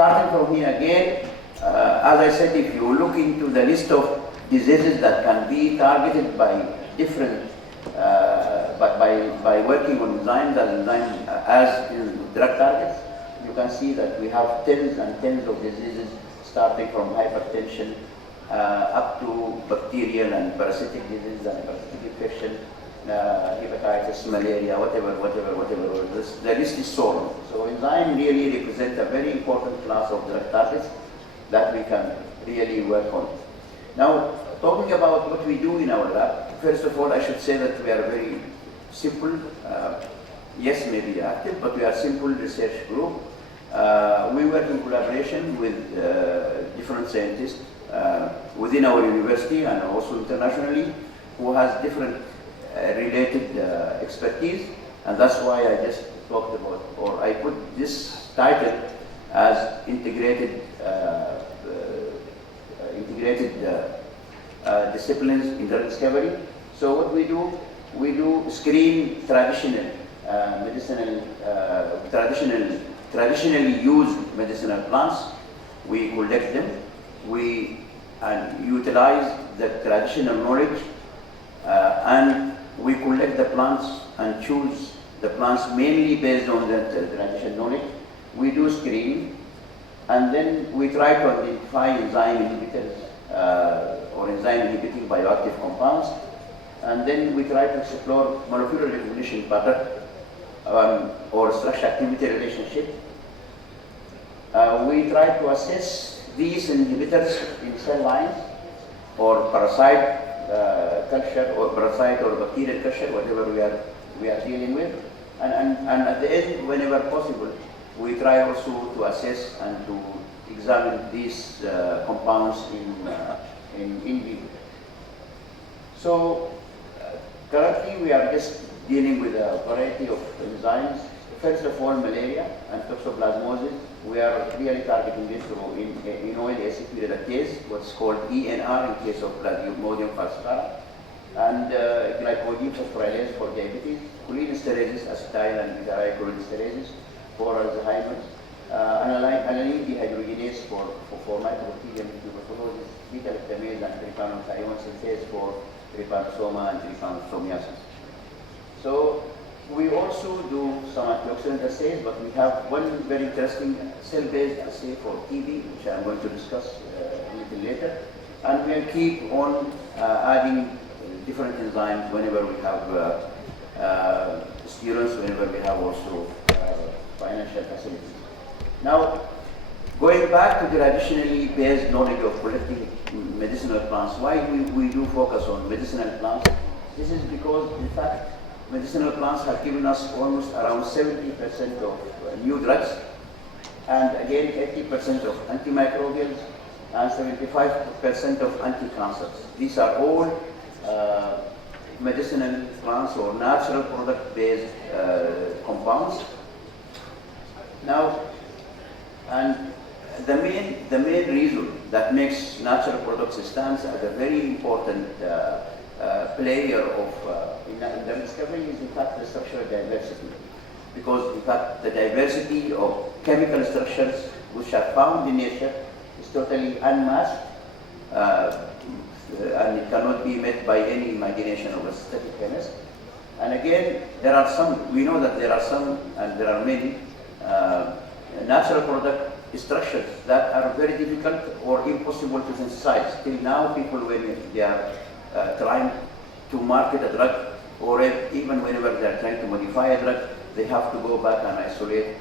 starting from here again, as I said, if you look into the list of diseases that can be targeted by different, by working on enzymes as in drug targets, you can see that we have tens and tens of diseases starting from hypertension up to bacterial and parasitic disease and parasitic infection, hepatitis, malaria, whatever. The list is so long. So enzyme really represents a very important class of drug targets that we can really work on. Now, talking about what we do in our lab, first of all, I should say that we are very simple, yes, maybe active, but we are a simple research group. We work in collaboration with different scientists within our university and also internationally who has different related expertise, and that's why I just talked about, or I put this title as integrated disciplines in drug discovery. So what we do screen traditionally used medicinal plants. We collect them. We utilize the traditional knowledge, and we collect the plants and choose the plants mainly based on the traditional knowledge. We do screening, and then we try to identify enzyme inhibitors or enzyme inhibiting bioactive compounds, and then we try to explore molecular recognition pattern or structure activity relationship. We try to assess these inhibitors in cell lines or parasite culture or parasite or bacterial culture, whatever we are dealing with, and at the end, whenever possible, we try also to assess and to examine these compounds in vivo. So currently we are just dealing with a variety of enzymes. First of all, malaria and toxoplasmosis. We are really targeting this in oil acid reductase, what's called ENR in case of Plasmodium falciparum, and glycogen phosphorylase for diabetes, cholinesterases, acetyl and butyryl cholinesterases for Alzheimer's, aniline dehydrogenase for microbacterium tuberculosis, beta-lactamase and trypanosine synthase for trypanosoma and trypanosomiasis. So we also do some antioxidant assays, but we have one very interesting cell-based assay for TB, which I'm going to discuss a little later. And we'll keep on adding different enzymes whenever we have students, whenever we have also financial facilities. Now, going back to the traditionally based knowledge of collecting medicinal plants, why we do focus on medicinal plants? This is because, in fact, medicinal plants have given us almost around 70% of new drugs, and again 80% of antimicrobials and 75% of anti-cancers. These are all medicinal plants or natural product-based compounds. Now, and the main reason that makes natural products stand as a very important player in the discovery is in fact the structural diversity, because in fact the diversity of chemical structures which are found in nature is totally unmasked, and it cannot be met by any imagination of a static chemist. And again, there are some, we know that there are some, and there are many natural product structures that are very difficult or impossible to synthesize. Till now, people, when they are trying to market a drug, or even whenever they are trying to modify a drug, they have to go back and isolate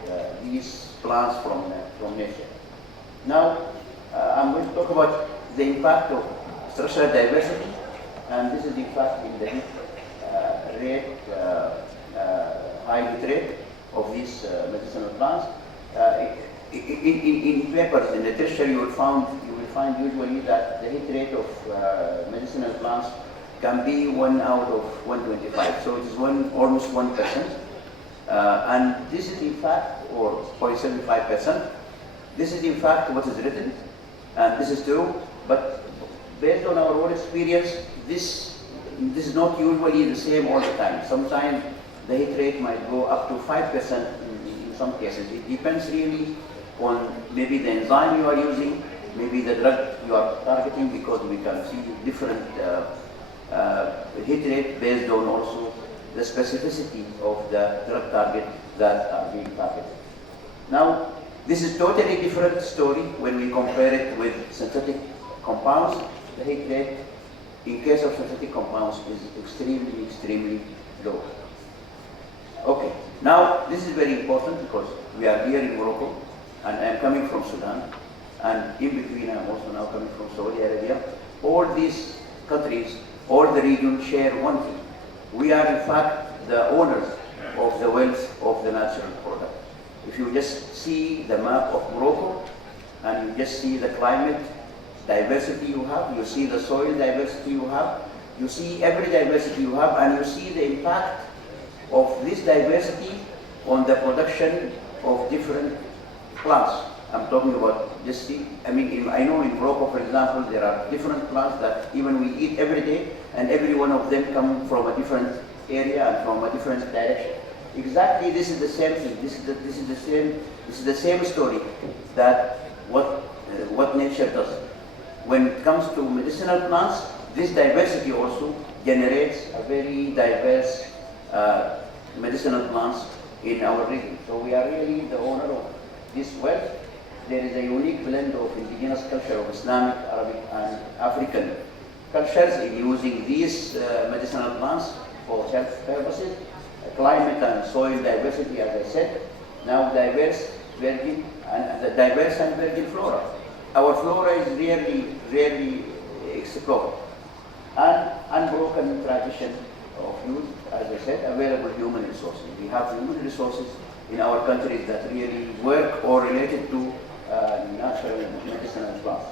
these plants from nature. Now, I'm going to talk about the impact of structural diversity, and this is in fact in the hit rate, high hit rate of these medicinal plants. In papers in literature, you will find usually that the hit rate of medicinal plants can be 1 out of 125, so it is almost 1%, and this is in fact, or 0.75%. This is in fact what is written, and this is true. But based on our own experience, this is not usually the same all the time. Sometimes the hit rate might go up to 5% in some cases. It depends really on maybe the enzyme you are using, maybe the drug you are targeting, because we can see different hit rate based on also the specificity of the drug target that are being targeted. Now, this is totally different story when we compare it with synthetic compounds. The hit rate in case of synthetic compounds is extremely low. Okay, now this is very important because we are here in Morocco and I am coming from Sudan, and in between I am also now coming from Saudi Arabia. All these countries, all the regions share one thing. We are in fact the owners of the wealth of the natural product. If you just see the map of Morocco and you just see the climate diversity you have, you see the soil diversity you have, you see every diversity you have, and you see the impact of this diversity on the production of different plants. I'm talking about just see, I mean, I know in Morocco, for example, there are different plants that even we eat every day, and every one of them come from a different area and from a different direction. Exactly, this is the same thing. This is the same story that what nature does. When it comes to medicinal plants, this diversity also generates a very diverse medicinal plants in our region. So we are really the owner of this wealth. There is a unique blend of indigenous culture of Islamic, Arabic, and African cultures in using these medicinal plants for health purposes. Climate and soil diversity, as I said. Now diverse virgin and the diverse and virgin flora. Our flora is rarely explored. And unbroken tradition of use, as I said, available human resources. We have human resources in our countries that really work or related to natural medicinal plants.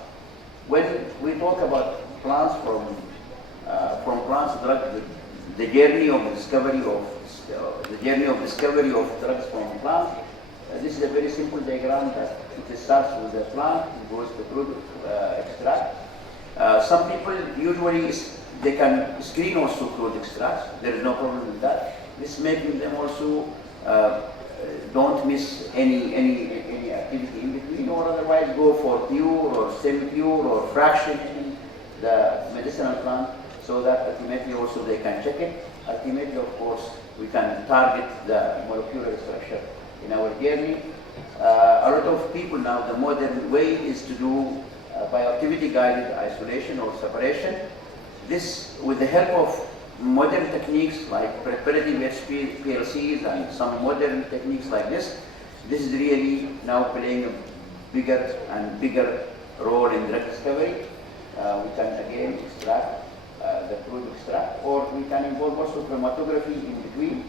When we talk about plants from plants to drugs, the journey of discovery of drugs from plants. This is a very simple diagram that it starts with the plant, it goes to fruit extract. Some people usually they can screen also fruit extracts. There is no problem with that. This making them also don't miss any activity in between, or otherwise go for pure or semi-pure or fractionating the medicinal plant, so that ultimately also they can check it. Ultimately, of course, we can target the molecular structure in our journey. A lot of people now, the modern way is to do bioactivity guided isolation or separation. This, with the help of modern techniques like preparative HPLCs and some modern techniques like this is really now playing a bigger and bigger role in drug discovery. We can again extract the crude extract, or we can involve also chromatography in between,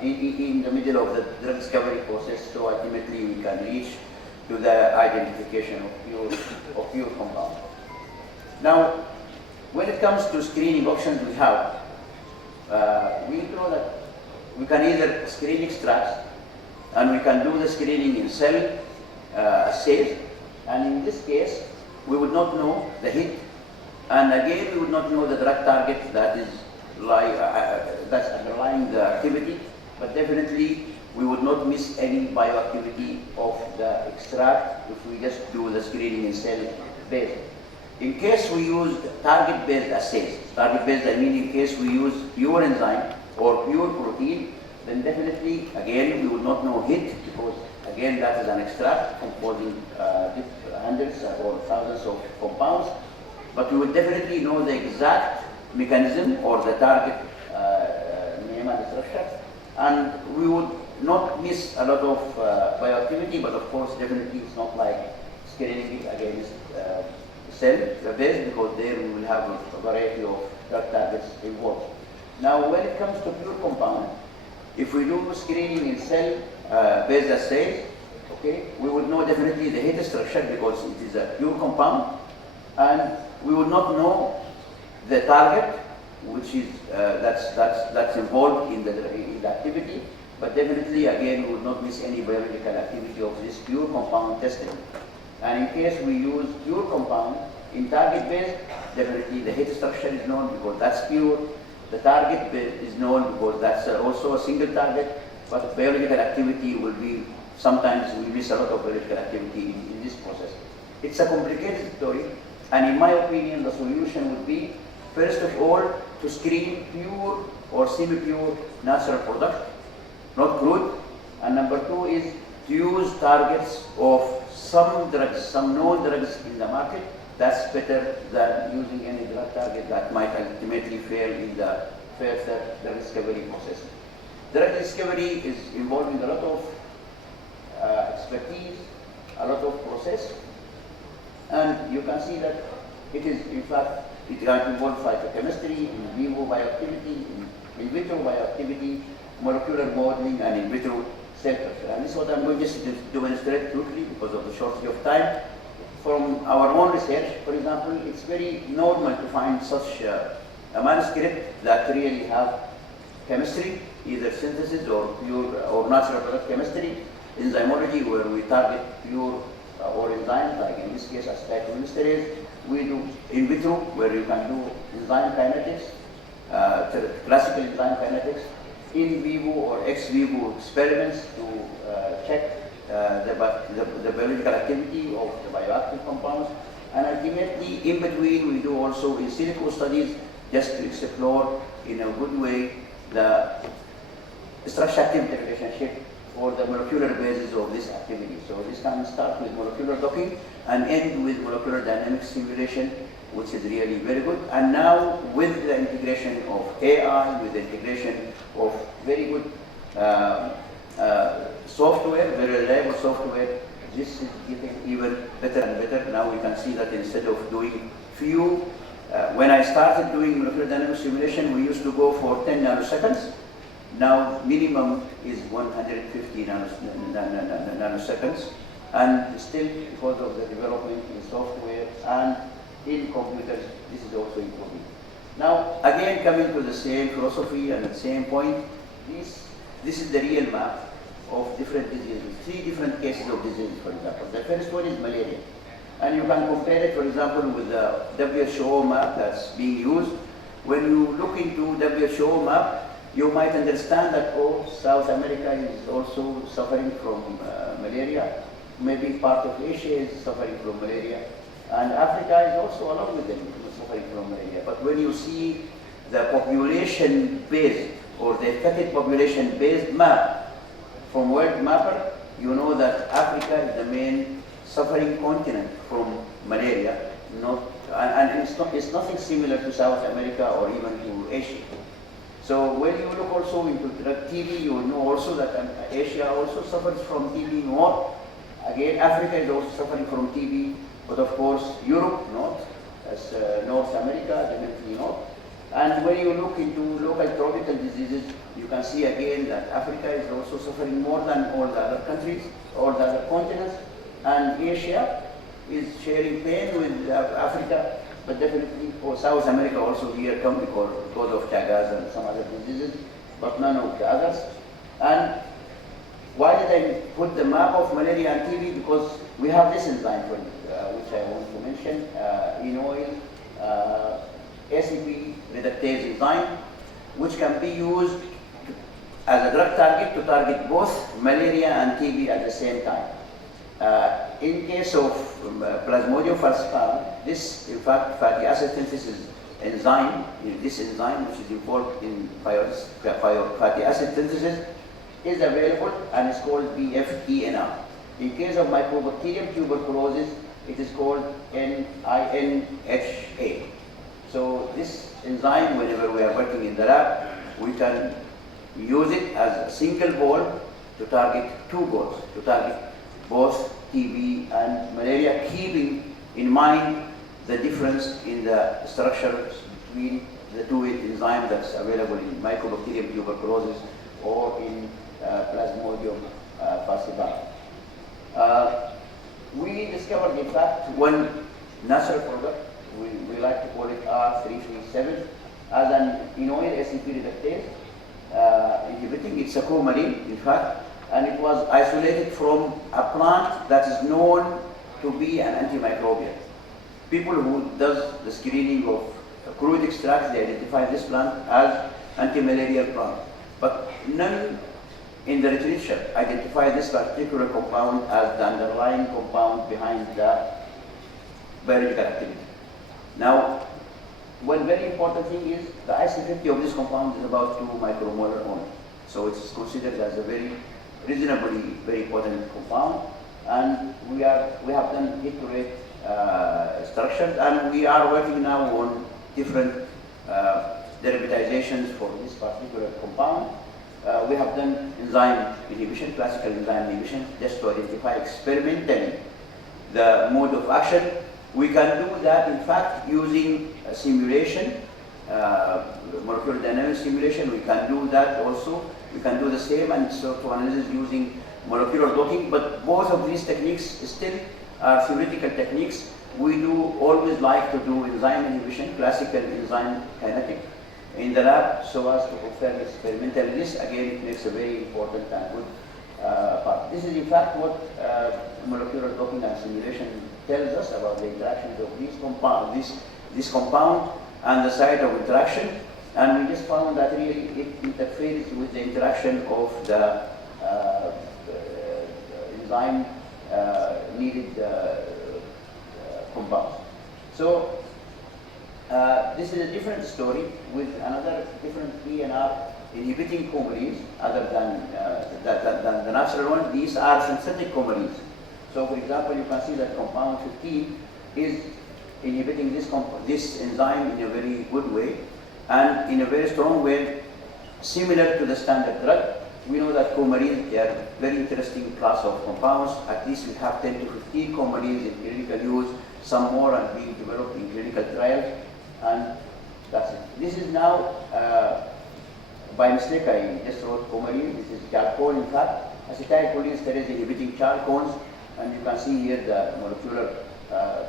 in the middle of the drug discovery process, so ultimately we can reach to the identification of pure compound. Now, when it comes to screening options we have, we know that we can either screen extracts, and we can do the screening in cell assays, and in this case, we would not know the hit, and again, we would not know the drug target that is that's underlying the activity, but definitely we would not miss any bioactivity of the extract if we just do the screening in cell based. In case we use target-based assays, target-based I mean in case we use pure enzyme or pure protein, then definitely again we would not know hit, because again that is an extract composing hundreds or thousands of compounds, but we would definitely know the exact mechanism or the target name and structure, and we would not miss a lot of bioactivity, but of course definitely it's not like screening it against cell-based, because there we will have a variety of drug targets involved. Now when it comes to pure compound, if we do screening in cell-based assays, okay, we would know definitely the hit structure because it is a pure compound, and we would not know the target, which is that's involved in the activity, but definitely again we would not miss any biological activity of this pure compound testing. And in case we use pure compound in target based, definitely the hit structure is known because that's pure. The target is known because that's also a single target, but biological activity will be sometimes we miss a lot of electrical activity in this process. It's a complicated story, and in my opinion, the solution would be, first of all, to screen pure or semi-pure natural product, not crude. And number two is to use targets of some drugs, some known drugs in the market. That's better than using any drug target that might ultimately fail in the further drug discovery process. Drug discovery is involving a lot of expertise, a lot of process, and you can see that it is, in fact, it can involve phytochemistry, in vivo bioactivity, in vitro bioactivity, molecular modeling, and in vitro cell culture. And this is what I'm going just to demonstrate quickly because of the shortage of time. From our own research, for example, it's very normal to find such a manuscript that really have chemistry, either synthesis or pure or natural product chemistry, enzymology, where we target pure or enzymes, like in this case acetylcholinesterase. We do in vitro, where you can do enzyme kinetics, classical enzyme kinetics, in vivo or ex vivo experiments to check the biological activity of the bioactive compounds. And ultimately, in between, we do also in silico studies just to explore in a good way the structure-activity relationship or the molecular basis of this activity. So this can start with molecular docking and end with molecular dynamic simulation, which is really very good. And now with the integration of AI, with the integration of very good software, very reliable software, this is getting even better and better. Now we can see that instead of doing few, when I started doing molecular dynamic simulation, we used to go for 10 nanoseconds. Now minimum is 150 nanoseconds, and still because of the development in software and in computers, this is also improving. Now again, coming to the same philosophy and the same point, this is the real map of different diseases, 3 different cases of disease, for example. The first one is malaria, and you can compare it, for example, with the WHO map that's being used. When you look into WHO map, you might understand that, oh, South America is also suffering from malaria. Maybe part of Asia is suffering from malaria. And Africa is also along with them suffering from malaria. But when you see the population-based or the affected population-based map from World Mapper, you know that Africa is the main suffering continent from malaria. And it's nothing similar to South America or even to Asia. So when you look also into TB, you know also that Asia also suffers from TB more. Again, Africa is also suffering from TB, but of course Europe not, as North America definitely not. And when you look into local tropical diseases, you can see again that Africa is also suffering more than all the other countries, all the other continents, and Asia is sharing pain with Africa. But definitely for South America also here come because of Chagas and some other diseases, but none of the others. And why did I put the map of malaria and TB? Because we have this enzyme for it, which I want to mention, in oil, ACP reductase enzyme, which can be used as a drug target to target both malaria and TB at the same time. In case of Plasmodium falciparum, this, in fact, fatty acid synthesis enzyme, this enzyme which is involved in fatty acid synthesis, is available and is called BFENR. In case of Mycobacterium tuberculosis, it is called NINHA. So this enzyme, whenever we are working in the lab, we can use it as a single ball to target 2 goals, to target both TB and malaria, keeping in mind the difference in the structures between the 2 enzymes that's available in Mycobacterium tuberculosis or in Plasmodium falciparum. We discovered, in fact, one natural product, we like to call it R337, as an inoil ACP reductase inhibiting. It's a coumarin, in fact, and it was isolated from a plant that is known to be an antimicrobial. People who does the screening of crude extracts, they identify this plant as anti-malarial plant. But none in the literature identify this particular compound as the underlying compound behind the biological activity. Now, one very important thing is the IC50 of this compound is about 2 micromolar only. So it's considered as a very reasonably very potent compound, and we have done hit-to-rate structures, and we are working now on different derivatizations for this particular compound. We have done enzyme inhibition, classical enzyme inhibition, just to identify experimentally the mode of action. We can do that, in fact, using a simulation, molecular dynamics simulation. We can do that also. We can do the same and sort of analysis using molecular docking, but both of these techniques still are theoretical techniques. We do always like to do enzyme inhibition, classical enzyme kinetic in the lab, so as to confirm experimentally. This again makes a very important and good part. This is in fact what molecular docking and simulation tells us about the interactions of this compound and the site of interaction, and we just found that really it interferes with the interaction of the enzyme needed compounds. So this is a different story with another different PNR inhibiting comerase other than the natural one. These are synthetic comerase. So for example, you can see that compound 15 is inhibiting this enzyme in a very good way and in a very strong way, similar to the standard drug. We know that comerase, they are very interesting class of compounds. At least we have 10 to 15 comerase in clinical use, some more are being developed in clinical trials, and that's it. This is now, by mistake, I just wrote comerase. This is charcoal, in fact. Acetylcholinesterase inhibiting charcoals, and you can see here the molecular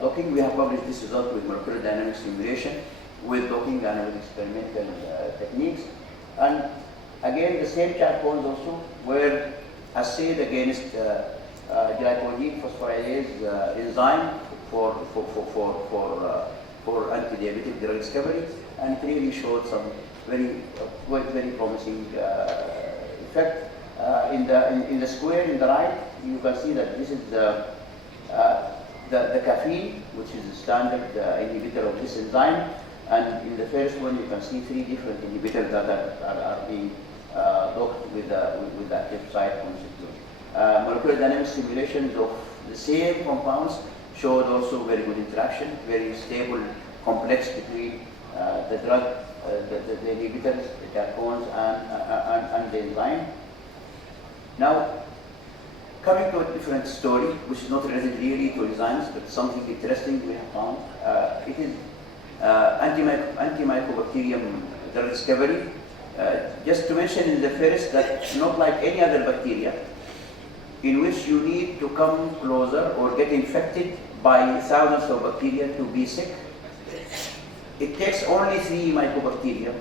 docking. We have published this result with molecular dynamics simulation, with docking and with experimental techniques. And again, the same charcoals also were assayed against glycogen phosphorylase enzyme for anti-diabetic drug discovery, and it really showed some very promising effect. In the square in the right, you can see that this is the caffeine, which is the standard inhibitor of this enzyme, and in the first one you can see 3 different inhibitors that are being docked with the active site constituent. Molecular dynamics simulations of the same compounds showed also very good interaction, very stable complex between the drug, the inhibitors, the charcones, and the enzyme. Now, coming to a different story, which is not related really to enzymes, but something interesting we have found. It is antimicrobacterium drug discovery. Just to mention in the first that not like any other bacteria, in which you need to come closer or get infected by thousands of bacteria to be sick. It takes only 3 mycobacteria,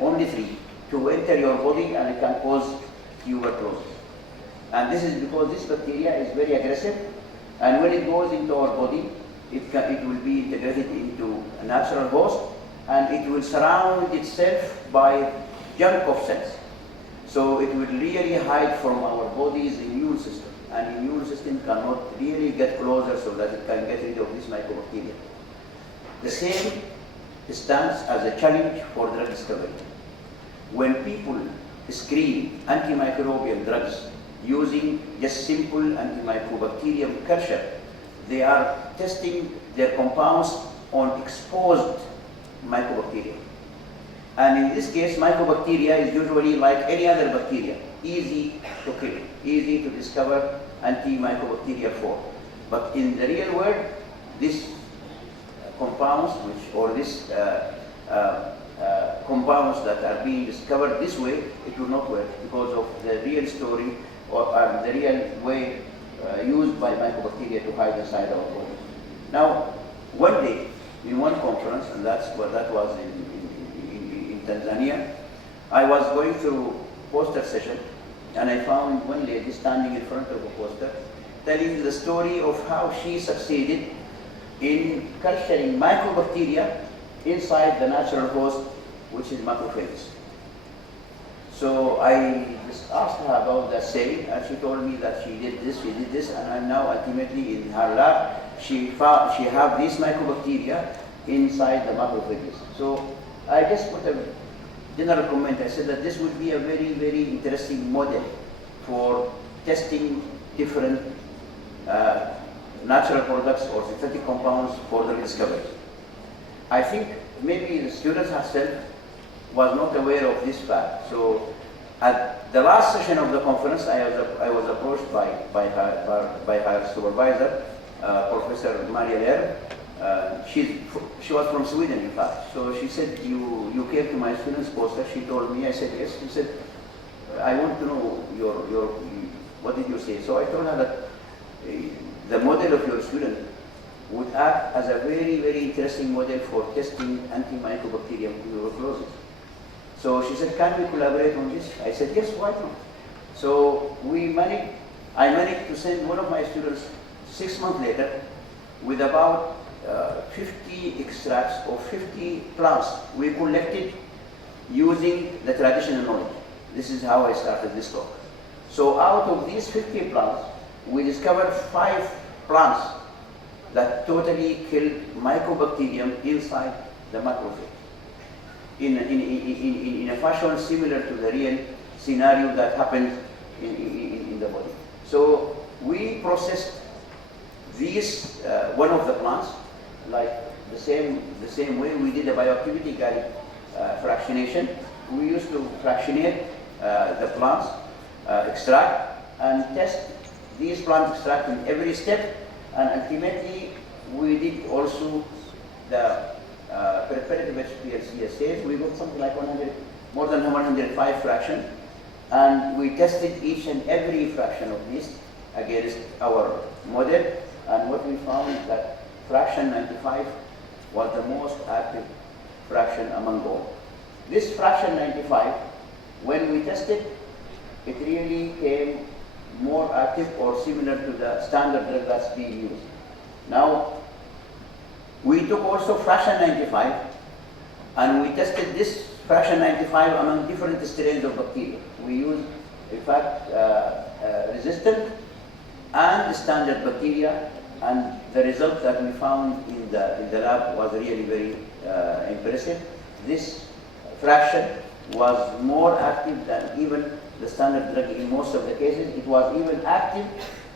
only 3, to enter your body, and it can cause tuberculosis. And this is because this bacteria is very aggressive, and when it goes into our body, it will be integrated into a natural host, and it will surround itself by junk of cells. So it will really hide from our body's immune system, and immune system cannot really get closer so that it can get rid of this mycobacteria. The same stands as a challenge for drug discovery. When people screen antimicrobial drugs using just simple antimicrobacterium culture, they are testing their compounds on exposed mycobacteria. And in this case, mycobacteria is usually like any other bacteria, easy to kill, easy to discover antimicrobacteria for. But in the real world, this compounds, compounds that are being discovered this way, it will not work because of the real story or the real way used by mycobacteria to hide inside our body. Now, one day in one conference, and that was in Tanzania, I was going through poster session, and I found one lady standing in front of a poster telling the story of how she succeeded in culturing mycobacteria inside the natural host, which is macrophages. So I just asked her about the cell, and she told me that she did this, and now ultimately in her lab, she have these mycobacteria inside the macrophages. So I just put a general comment. I said that this would be a very, very interesting model for testing different natural products or synthetic compounds for the discovery. I think maybe the students herself was not aware of this fact. So at the last session of the conference, I was approached by her supervisor, Professor Maria Ler. She was from Sweden, in fact. So she said, you came to my student's poster. She told me. I said yes. She said, I want to know what did you say? So I told her that the model of your student would act as a very, very interesting model for testing antimicrobacterial tuberculosis. So she said, can we collaborate on this? I said, yes, why not? So I managed to send one of my students 6 months later with about 50 extracts of 50 plants we collected using the traditional knowledge. This is how I started this talk. So out of these 50 plants, we discovered 5 plants that totally killed mycobacterium inside the macrophage in a fashion similar to the real scenario that happened in the body. So we processed these one of the plants like the same way we did a bioactivity guide fractionation. We used to fractionate the plants extract and test these plant extract in every step, and ultimately we did also the preparative HPLC assays. We got something like more than 105 fractions, and we tested each and every fraction of this against our model, and what we found is that fraction 95 was the most active fraction among all. This fraction 95, when we tested, it really came more active or similar to the standard drug that's being used. Now, we took also fraction 95 and we tested this fraction 95 among different strains of bacteria. We used, in fact, resistant and standard bacteria, and the result that we found in the lab was really very impressive. This fraction was more active than even the standard drug in most of the cases. It was even active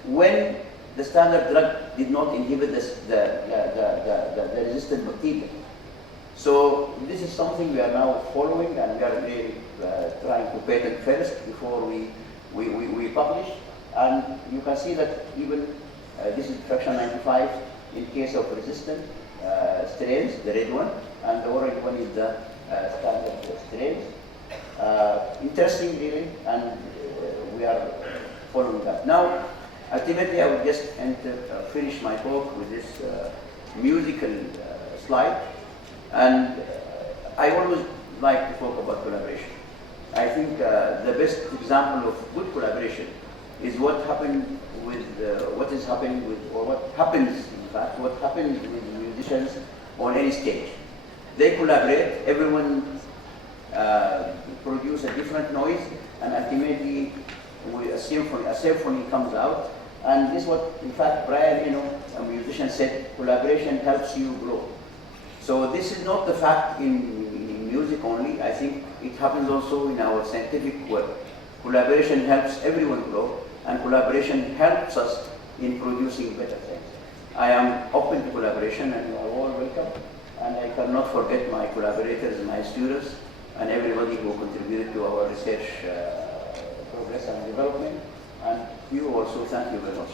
when the standard drug did not inhibit the resistant bacteria. So this is something we are now following, and we are really trying to patent first before we publish. And you can see that even this is fraction 95 in case of resistant strains, the red one, and the orange one is the standard strains. Interesting really, and we are following that. Now, ultimately I will just finish my talk with this musical slide, and I always like to talk about collaboration. I think the best example of good collaboration is what happened with, what is happening with, or what happens, in fact, what happens with musicians on any stage. They collaborate, everyone produce a different noise, and ultimately a symphony comes out. And this is what, in fact, Brian, a musician, said, collaboration helps you grow. So this is not the fact in music only. I think it happens also in our scientific work. Collaboration helps everyone grow, and collaboration helps us in producing better things. I am open to collaboration, and you are all welcome. And I cannot forget my collaborators, my students, and everybody who contributed to our research progress and development. And you also, thank you very much.